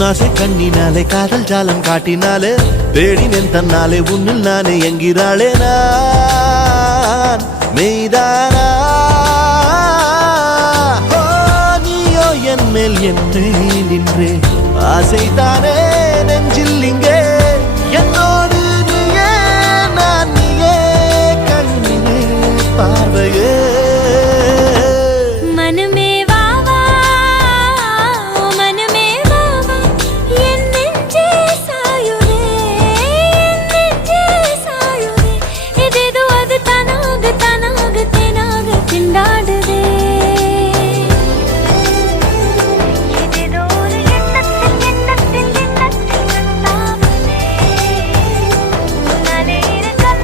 உன்னாசை கண்ணினாலே காதல் ஜாலம் காட்டினாலே தேடினேன் தன்னாலே உன்னில் நானே என்கிறாளே நான் மெய்தானா நீயோ என் மேல் என்னே நின்றே ஆசைதானே